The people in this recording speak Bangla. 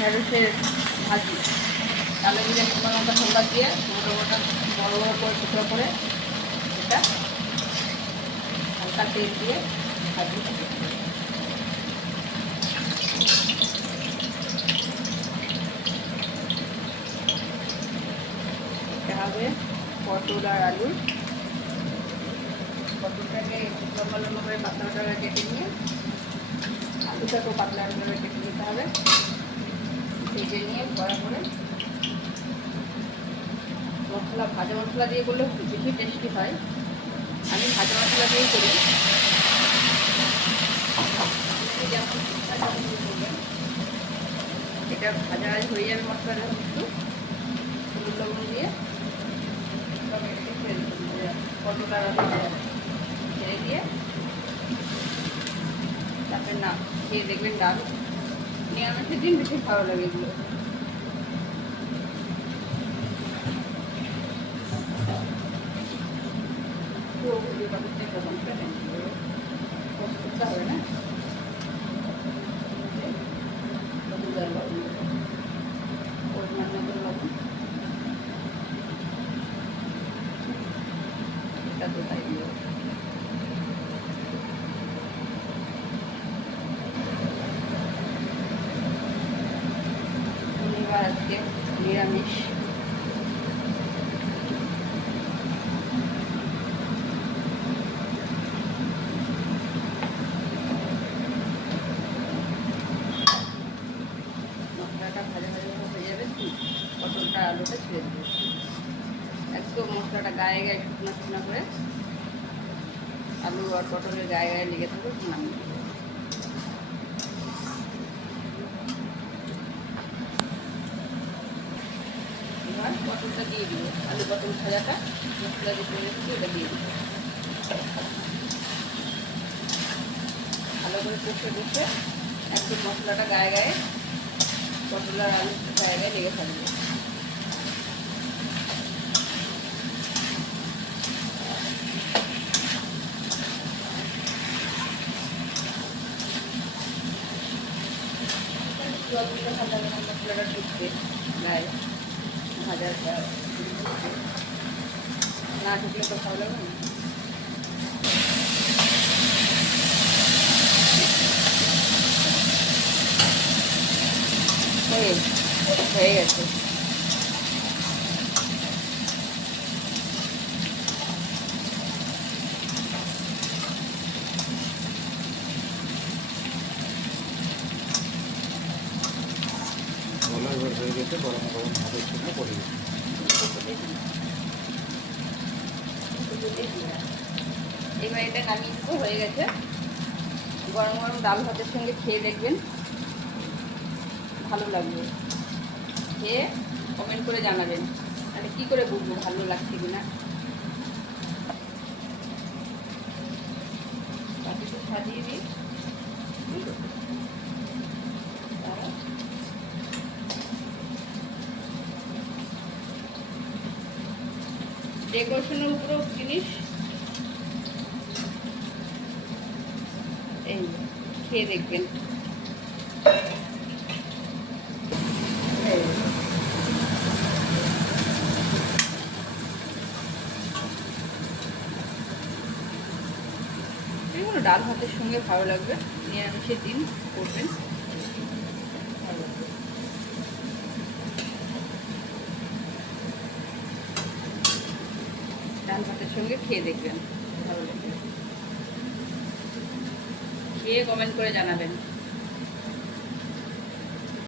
ঢেঁড়সের ভাজি। কালো জিরে শুকনো লঙ্কা ঠান্ডা দিয়ে মোটা মোটা বড় বড় করে টুকরো করে এটা হালকা তেল দিয়ে ভাজি এটা হবে পটল আর আলুর। পটলটাকে লম্বা লম্বা করে পাতলা পাতলা কেটে নিয়ে আলুটাকেও পাতলা করে কেটে নিতে হবে। ভেজে নিয়ে কড়া করে মশলা ভাজা মশলা দিয়ে করলে বেশি টেস্টি হয়। আমি ভাজা মশলা দিয়েই করি। এটা ভাজা হয়ে যাবে মশলাটা একটু হলুদ লবণ দিয়ে পটল আর ছেড়ে দিয়ে তারপরে না খেয়ে দেখবেন ডাল। নিরামিষের দিন বেশি ভালো লাগে এগুলো। করতে হবে না পরিমাণ মতো লবণ এটা তো তাই দিয়ে শনিবার আজকে নিরামিষ। মশলাটা ভাজা ভাজা হয়ে যাবে, পটলটা আলুটা ছেড়ে দেবে একদম মশলাটা গায়ে গায়ে শুকনো শুকনো করে আলু আর পটলের গায়ে গায়ে লেগে থাকবে নামিয়ে এবার পটলটা দিয়ে দিব। আলু পটল ভাজাটা মশলা দিয়ে করে রেখেছি ওটা দিয়ে দিব। ভালো করে কষে কষে একদম মশলাটা গায়ে গায়ে পটল আর আলু গায়ে গায়ে লেগে থাকবে। মশলাটা ঢুকবে গায়ে ভাজাটা না ঢুকলে তো ভালো লাগবে না। হয়ে গেছে। হয়ে গেছে, গরম গরম ভাতের সঙ্গে পড়ে গেছে। এবার এটা নামিয়ে দেবো, হয়ে গেছে। গরম গরম ডাল ভাতের সঙ্গে খেয়ে দেখবেন, ভালো লাগবে। খেয়ে কমেন্ট করে জানাবেন, তাহলে কী করে বুঝবো ভালো লাগছে কিনা। বাকিটা সাজিয়ে দিই। ডেকোরেশনের উপরেও জিনিস এই খেয়ে দেখবেন। এগুলো ডাল ভাতের সঙ্গে ভালো লাগবে, নিরামিষের দিন করবেন। ডাল ভাতের সঙ্গে খেয়ে দেখবেন, ভালো লাগবে। খেয়ে কমেন্ট করে জানাবেন।